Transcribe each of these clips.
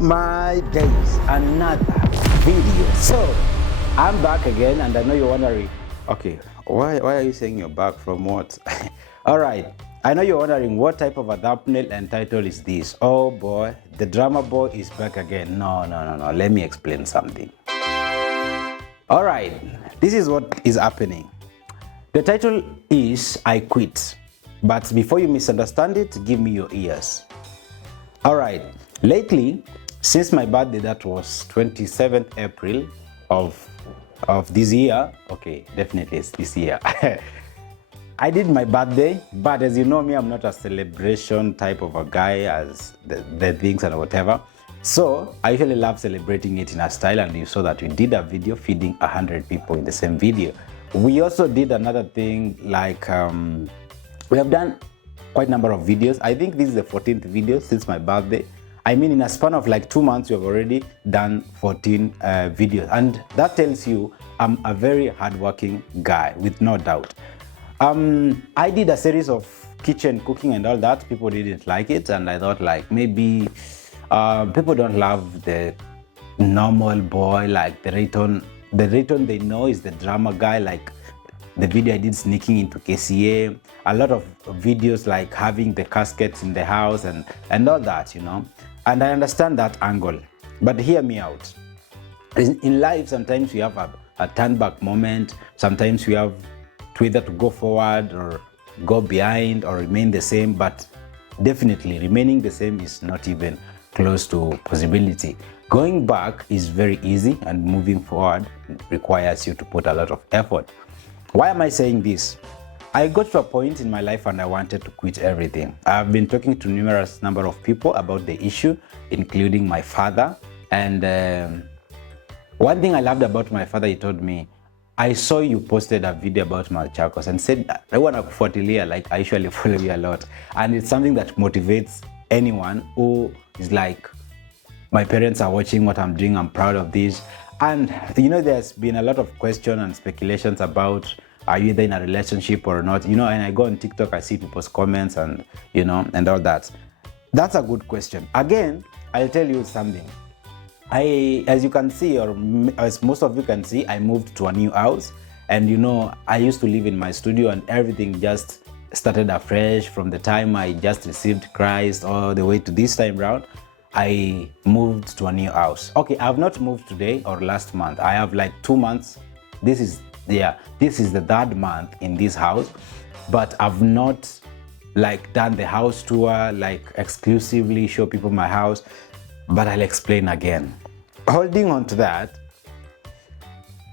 my days, another video. So I'm back again, and I know you're wondering, okay, why are you saying you're back from what? All right, I know you're wondering what type of a thumbnail and title is this. Oh boy, the drama boy is back again. No, let me explain something. All right, this is what is happening. The title is I Quit, but before you misunderstand it, give me your ears. All right, lately, since my birthday, that was 27th April of this year, okay, definitely it's this year. I did my birthday, but as you know me, I'm not a celebration type of a guy as the things and whatever. So I usually love celebrating it in a style, and you saw that we did a video feeding 100 people in the same video. We also did another thing like we have done quite a number of videos. I think this is the 14th video since my birthday. I mean, in a span of like 2 months, we have already done 14 videos, and that tells you I'm a very hardworking guy, with no doubt. I did a series of kitchen cooking and all that. People didn't like it, and I thought like maybe people don't love the normal boy, like the Rayton they know is the drama guy, like the video I did sneaking into KCA, a lot of videos like having the caskets in the house and all that, you know. And I understand that angle, but hear me out. In life, sometimes we have a turn back moment. Sometimes we have to either to go forward or go behind or remain the same, but definitely remaining the same is not even close to possibility. Going back is very easy, and moving forward requires you to put a lot of effort. Why am I saying this? I got to a point in my life and I wanted to quit everything. I've been talking to numerous number of people about the issue, including my father. And one thing I loved about my father, he told me, I saw you posted a video about Machakos and said, I want to fuatilia, like I usually follow you a lot. And it's something that motivates anyone who is like, my parents are watching what I'm doing, I'm proud of this. And you know, there's been a lot of questions and speculations about are you either in a relationship or not, you know, and I go on TikTok, I see people's comments and, you know, and all that. That's a good question. Again, I'll tell you something. As you can see, or as most of you can see, I moved to a new house, and you know, I used to live in my studio, and everything just started afresh from the time I just received Christ all the way to this time round. I moved to a new house. Okay, I have not moved today or last month. I have like 2 months. This is the third month in this house, but I've not like done the house tour, like exclusively show people my house, but I'll explain again. Holding on to that,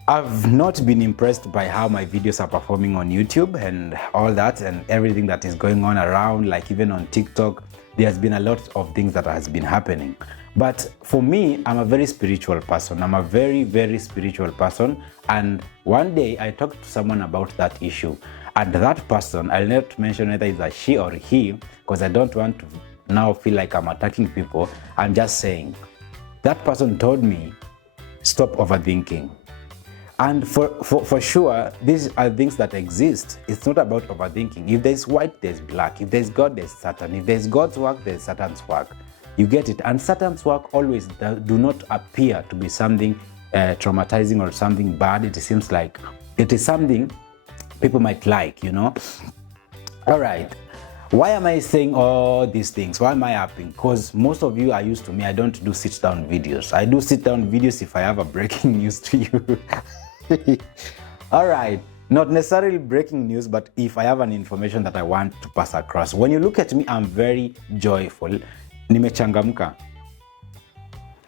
I've not been impressed by how my videos are performing on YouTube and all that, and everything that is going on around, like even on TikTok. There's been a lot of things that has been happening. But for me, I'm a very spiritual person. I'm a very, very spiritual person. And one day I talked to someone about that issue. And that person, I'll not mention whether it's a she or he, because I don't want to now feel like I'm attacking people. I'm just saying, that person told me, stop overthinking. And for sure, these are things that exist. It's not about overthinking. If there's white, there's black. If there's God, there's Satan. If there's God's work, there's Satan's work. You get it? And Satan's work always do not appear to be something traumatizing or something bad. It seems like it is something people might like, you know? All right. Why am I saying all these things? Why am I happy? Because most of you are used to me. I don't do sit-down videos. I do sit-down videos if I have a breaking news to you. All right, not necessarily breaking news, but if I have an information that I want to pass across. When you look at me, I'm very joyful. Nimechangamka.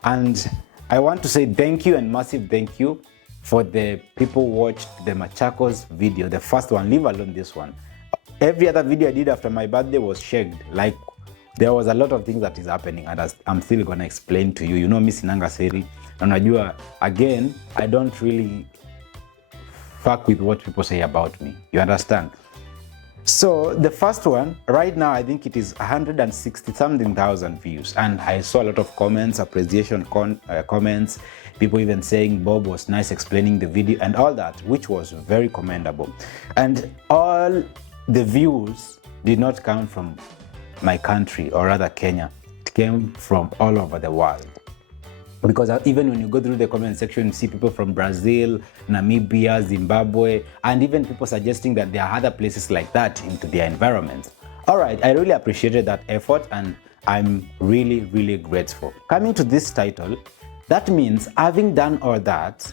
And I want to say thank you and massive thank you for the people who watched the Machakos video, the first one, leave alone this one. Every other video I did after my birthday was shagged. Like, there was a lot of things that is happening, and I'm still going to explain to you. You know, Miss Sinanga Seri. And again, I don't really fuck with what people say about me. You understand? So the first one, right now, I think it is 160-something thousand views. And I saw a lot of comments, appreciation comments, people even saying Bob was nice explaining the video and all that, which was very commendable. And all the views did not come from my country, or rather Kenya. It came from all over the world. Because even when you go through the comment section, you see people from Brazil, Namibia, Zimbabwe, and even people suggesting that there are other places like that into their environments. All right, I really appreciated that effort, and I'm really, really grateful. Coming to this title, that means having done all that,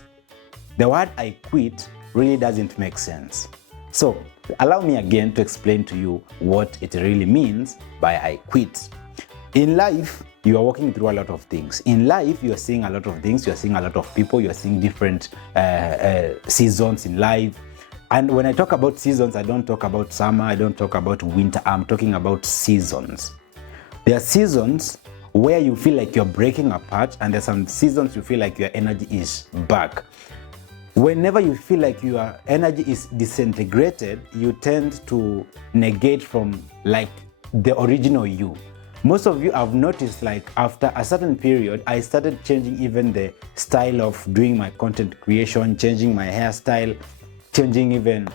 the word I quit really doesn't make sense. So allow me again to explain to you what it really means by I quit. In life, you are walking through a lot of things. In life, you are seeing a lot of things, you are seeing a lot of people, you are seeing different seasons in life. And when I talk about seasons, I don't talk about summer, I don't talk about winter, I'm talking about seasons. There are seasons where you feel like you're breaking apart, and there's some seasons you feel like your energy is back. Whenever you feel like your energy is disintegrated, you tend to negate from like the original you. Most of you have noticed, like after a certain period, I started changing even the style of doing my content creation, changing my hairstyle, changing even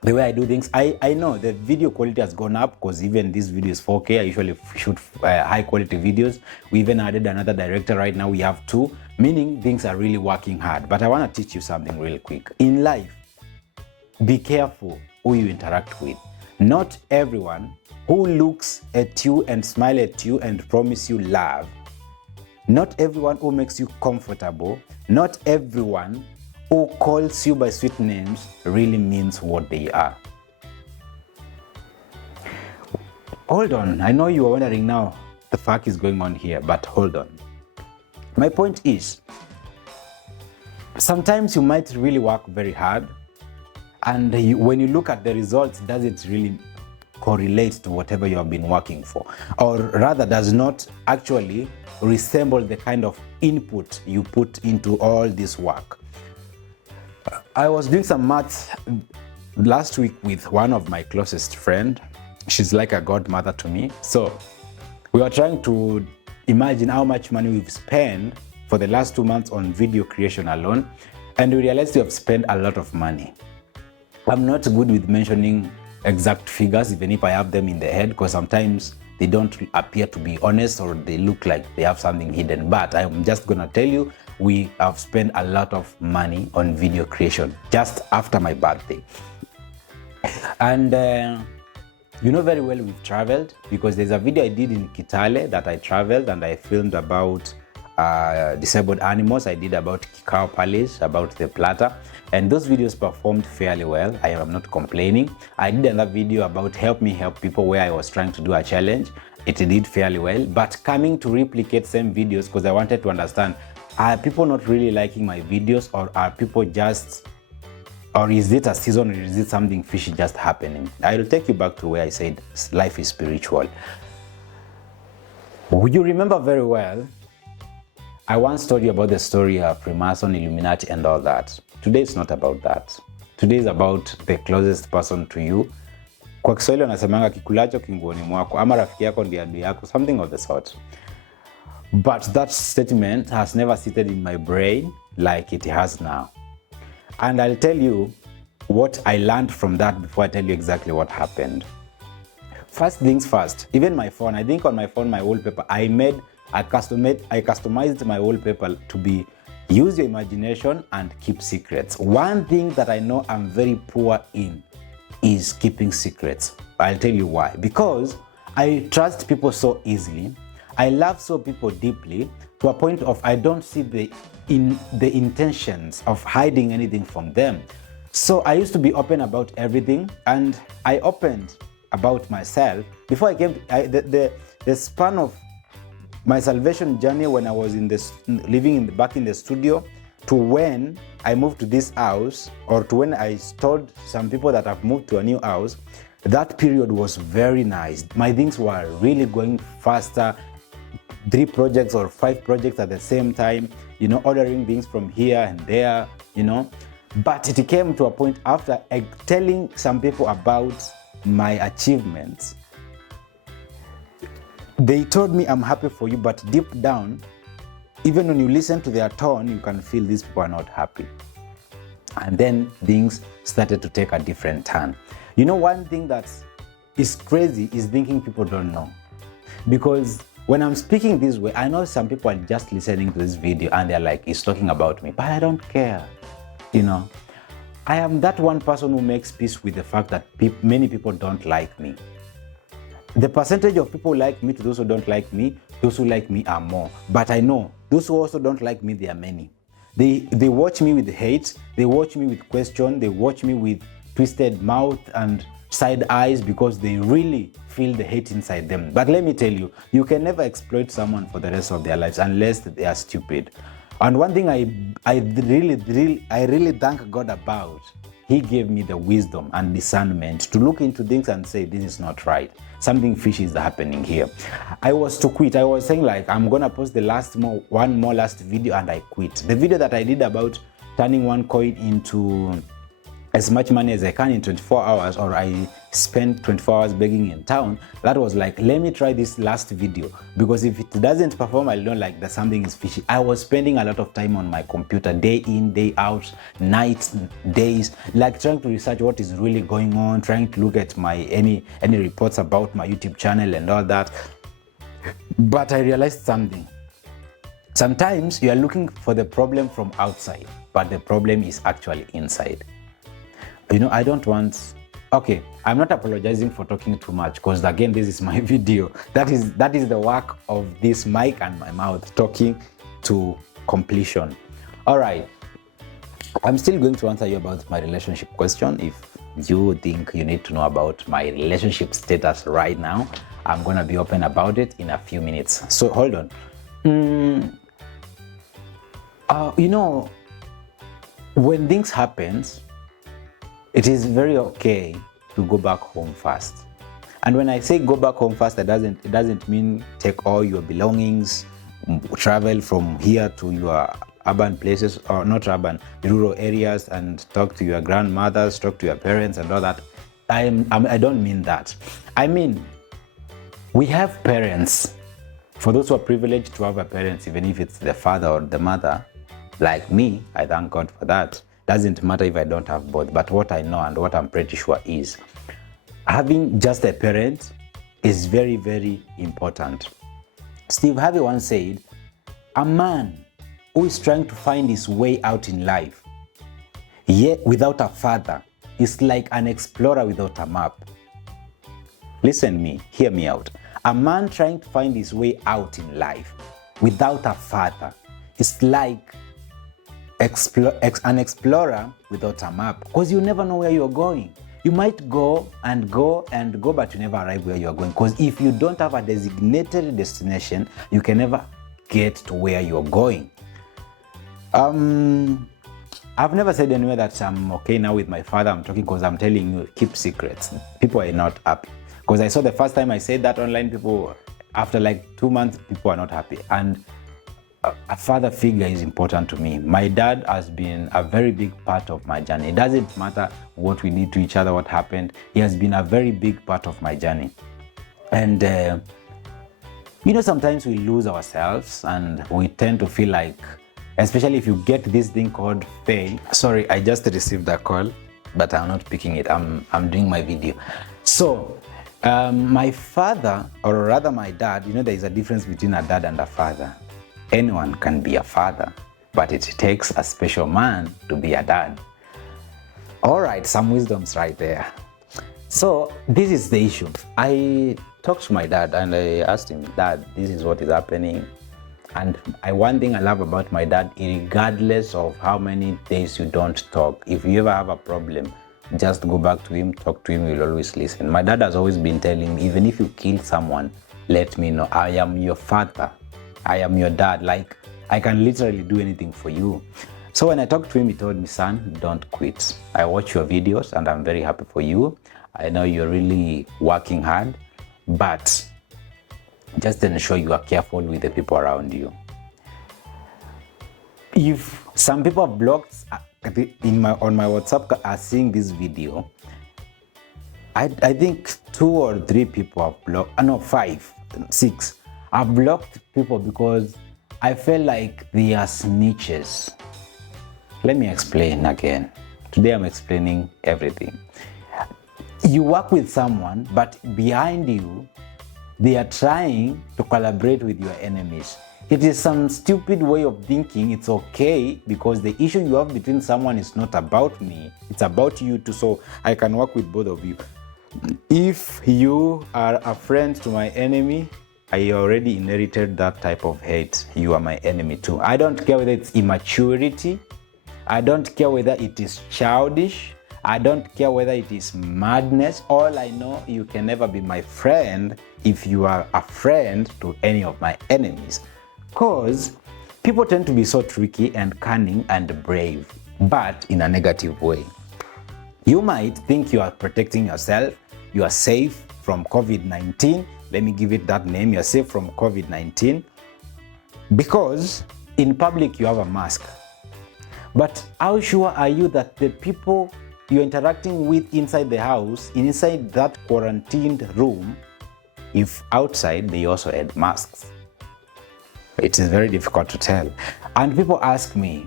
the way I do things. I know the video quality has gone up because even this video is 4K. I usually shoot high quality videos. We even added another director right now. We have 2, meaning things are really working hard. But I want to teach you something really quick. In life, be careful who you interact with. Not everyone who looks at you and smile at you and promise you love. Not everyone who makes you comfortable. Not everyone who calls you by sweet names really means what they are. Hold on, I know you are wondering now, the fuck is going on here, but hold on. My point is, sometimes you might really work very hard, and when you look at the results, does it really correlate to whatever you have been working for? Or rather, does not actually resemble the kind of input you put into all this work? I was doing some maths last week with one of my closest friends. She's like a godmother to me. So we were trying to imagine how much money we've spent for the last 2 months on video creation alone. And we realized we have spent a lot of money. I'm not good with mentioning exact figures, even if I have them in the head, because sometimes they don't appear to be honest or they look like they have something hidden. But I'm just gonna tell you, we have spent a lot of money on video creation just after my birthday. And you know very well we've traveled, because there's a video I did in Kitale that I traveled and I filmed about disabled animals. I did about Kikau Palace, about the Plata, and those videos performed fairly well. I am not complaining. I did another video about help me help people, where I was trying to do a challenge. It did fairly well, but coming to replicate same videos, because I wanted to understand, are people not really liking my videos, or are people just, or is it a season, or is it something fishy just happening? I will take you back to where I said life is spiritual. You remember very well, I once told you about the story of Freemason, Illuminati and all that. Today it's not about that. Today is about the closest person to you. Kwa Kiswahili wanasemanga kikulacho kinguoni mwako, ama rafiki yako ndiye adui yako, something of the sort. But that statement has never seated in my brain like it has now. And I'll tell you what I learned from that before I tell you exactly what happened. First things first, even my phone, I think on my phone, my wallpaper, I customized my wallpaper to be use your imagination and keep secrets. One thing that I know I'm very poor in is keeping secrets. I'll tell you why. Because I trust people so easily. I love so people deeply, to a point of I don't see the intentions of hiding anything from them. So I used to be open about everything, and I opened about myself before I came to, the span of my salvation journey, when I was back in the studio, to when I moved to this house, or to when I told some people that I've moved to a new house, that period was very nice. My things were really going faster. 3 projects or 5 projects at the same time, ordering things from here and there, But it came to a point after telling some people about my achievements. They told me, I'm happy for you, but deep down, even when you listen to their tone, you can feel these people are not happy. And then things started to take a different turn. One thing that is crazy is thinking people don't know. Because when I'm speaking this way, I know some people are just listening to this video and they're like, he's talking about me, but I don't care. You know, I am that one person who makes peace with the fact that many people don't like me. The percentage of people who like me to those who don't like me, those who like me are more. But I know those who also don't like me, they are many. They watch me with hate, they watch me with question, they watch me with twisted mouth and side eyes because they really feel the hate inside them. But let me tell you, you can never exploit someone for the rest of their lives unless they are stupid. And one thing I really thank God about, He gave me the wisdom and discernment to look into things and say, this is not right. Something fishy is happening here. I was to quit. I was saying like, I'm gonna post the one more last video, and I quit. The video that I did about turning one coin into as much money as I can in 24 hours, or I spent 24 hours begging in town, that was like, let me try this last video, because if it doesn't perform, I don't like that something is fishy. I was spending a lot of time on my computer, day in, day out, nights, days, like trying to research what is really going on, trying to look at my any reports about my YouTube channel and all that. But I realized something. Sometimes you are looking for the problem from outside, but the problem is actually inside. You know, I don't want, okay, I'm not apologizing for talking too much, because again, this is my video. That is the work of this mic and my mouth, talking to completion. All right, I'm still going to answer you about my relationship question. If you think you need to know about my relationship status right now, I'm gonna be open about it in a few minutes. So hold on. You know, when things happen, it is very okay to go back home first. And when I say go back home first, it doesn't mean take all your belongings, travel from here to your urban places, or not urban, rural areas, and talk to your grandmothers, talk to your parents and all that. I don't mean that. I mean, we have parents. For those who are privileged to have a parents, even if it's the father or the mother, like me, I thank God for that. Doesn't matter if I don't have both, but what I know and what I'm pretty sure is having just a parent is very, very important. Steve Harvey once said, a man who is trying to find his way out in life, yet without a father, is like an explorer without a map. Listen me, hear me out. A man trying to find his way out in life without a father is like an explorer without a map, because you never know where you're going. You might go and go and go, but you never arrive where you're going, because if you don't have a designated destination, you can never get to where you're going. I've never said anywhere that I'm okay now with my father. I'm talking because I'm telling you, keep secrets. People are not happy, because I saw the first time I said that online, people, after like 2 months, people are not happy. And a father figure is important to me. My dad has been a very big part of my journey. It doesn't matter what we did to each other, what happened. He has been a very big part of my journey. And you know, sometimes we lose ourselves and we tend to feel like, especially if you get this thing called fame. Sorry, I just received a call, but I'm not picking it. I'm doing my video. So my father, or rather my dad, you know, there is a difference between a dad and a father. Anyone can be a father, but it takes a special man to be a dad. All right, some wisdoms right there. So this is the issue. I talked to my dad and I asked him, Dad, this is what is happening. And one thing I love about my dad, regardless of how many days you don't talk, if you ever have a problem, just go back to him, talk to him, he'll always listen. My dad has always been telling me, even if you kill someone, let me know. I am your father. I am your dad. Like, I can literally do anything for you. So when I talked to him, he told me, son, don't quit. I watch your videos and I'm very happy for you. I know you're really working hard, but just ensure you are careful with the people around you. If some people have blocked on my WhatsApp are seeing this video, I think 2 or 3 people have blocked, no, 5, 6. I've blocked people because I feel like they are snitches. Let me explain again. Today I'm explaining everything. You work with someone, but behind you, they are trying to collaborate with your enemies. It is some stupid way of thinking. It's okay because the issue you have between someone is not about me, it's about you too, so I can work with both of you. If you are a friend to my enemy, I already inherited that type of hate. You are my enemy too. I don't care whether it's immaturity, I don't care whether it is childish, I don't care whether it is madness. All I know, you can never be my friend if you are a friend to any of my enemies. Because people tend to be so tricky and cunning and brave, but in a negative way. You might think you are protecting yourself, you are safe from COVID-19. Let me give it that name, you're safe from COVID-19 because in public you have a mask. But how sure are you that the people you're interacting with inside the house, inside that quarantined room, if outside they also had masks? It is very difficult to tell. And people ask me,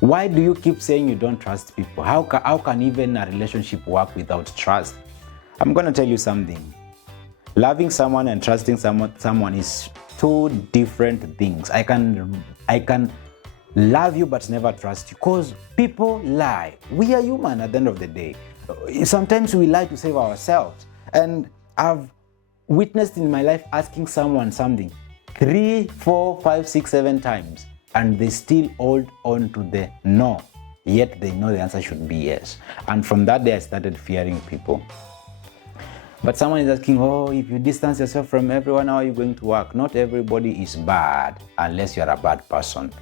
why do you keep saying you don't trust people? How can even a relationship work without trust? I'm going to tell you something. Loving someone and trusting someone is two different things. I can love you but never trust you because people lie. We are human at the end of the day. Sometimes we lie to save ourselves. And I've witnessed in my life asking someone something 3, 4, 5, 6, 7 times and they still hold on to the no, yet they know the answer should be yes. And from that day I started fearing people. But someone is asking, oh, if you distance yourself from everyone, how are you going to work? Not everybody is bad unless you're a bad person.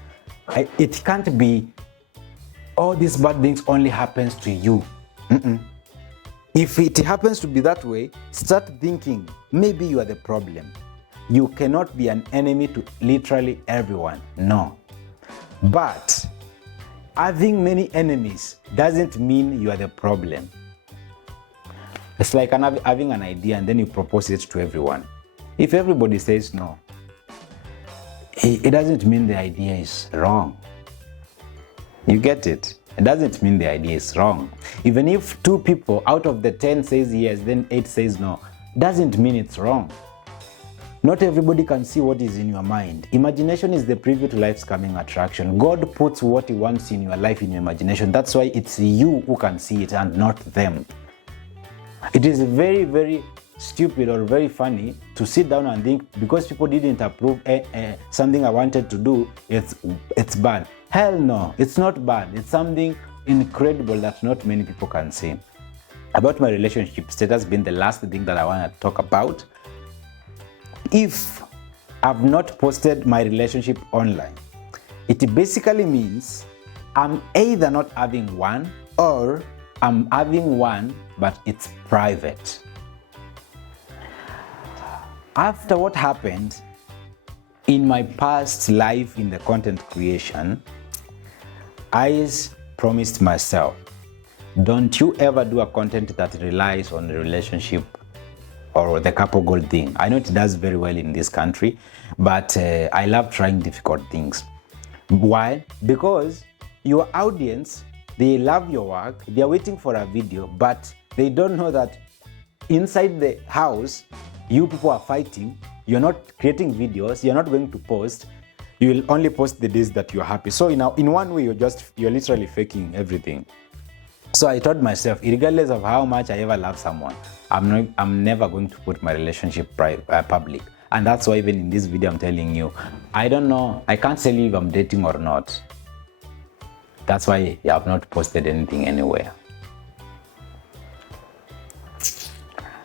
It can't be all these bad things only happens to you. If it happens to be that way, start thinking maybe you are the problem. You cannot be an enemy to literally everyone, no. But having many enemies doesn't mean you are the problem. It's like having an idea and then you propose it to everyone. If everybody says no, it doesn't mean the idea is wrong. You get it? It doesn't mean the idea is wrong. Even if 2 people out of the 10 says yes, then 8 says no, doesn't mean it's wrong. Not everybody can see what is in your mind. Imagination is the preview to life's coming attraction. God puts what He wants in your life in your imagination. That's why it's you who can see it and not them. It is very, very stupid or very funny to sit down and think because people didn't approve something I wanted to do, it's bad. Hell no, it's not bad. It's something incredible that not many people can see. About my relationship status being the last thing that I want to talk about. If I've not posted my relationship online, it basically means I'm either not having one or I'm having one but it's private. After what happened in my past life in the content creation, I promised myself, don't you ever do a content that relies on the relationship or the couple goal thing. I know it does very well in this country, but I love trying difficult things. Why? Because your audience, they love your work, they are waiting for a video, but they don't know that inside the house, you people are fighting, you're not creating videos, you're not going to post, you will only post the days that you're happy. So in one way, you're literally faking everything. So I told myself, regardless of how much I ever love someone, I'm never going to put my relationship public. And that's why even in this video, I'm telling you, I don't know, I can't tell you if I'm dating or not. That's why I have not posted anything anywhere.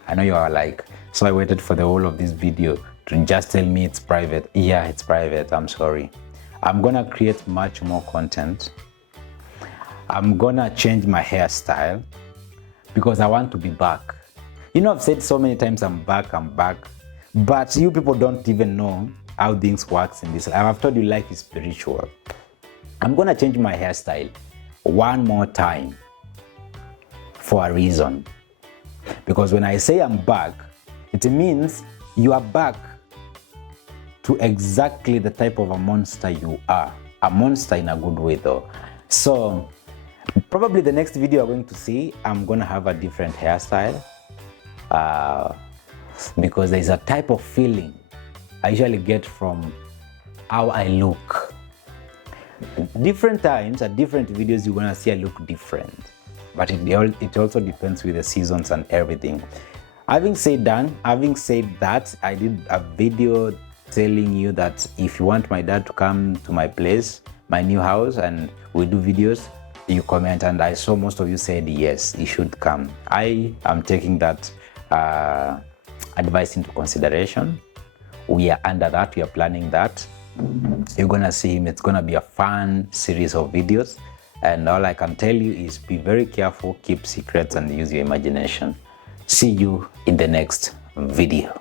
I know you are like, so I waited for the whole of this video to just tell me it's private. Yeah, it's private, I'm sorry. I'm gonna create much more content. I'm gonna change my hairstyle because I want to be back. You know, I've said so many times I'm back, but you people don't even know how things works in this life. I've told you life is spiritual. I'm gonna change my hairstyle one more time for a reason. Because when I say I'm back, it means you are back to exactly the type of a monster you are. A monster in a good way though. So probably the next video you're going to see, I'm gonna have a different hairstyle. because there's a type of feeling I usually get from how I look. Different times at different videos you're gonna see I look different, but it also depends with the seasons and everything. Having said that, I did a video telling you that if you want my dad to come to my place, my new house, and we do videos, you comment, and I saw most of you said yes, he should come. I am taking that advice into consideration. We are under that, we are planning that. You're gonna see him. It's gonna be a fun series of videos, and all I can tell you is be very careful, keep secrets, and use your imagination. See you in the next video.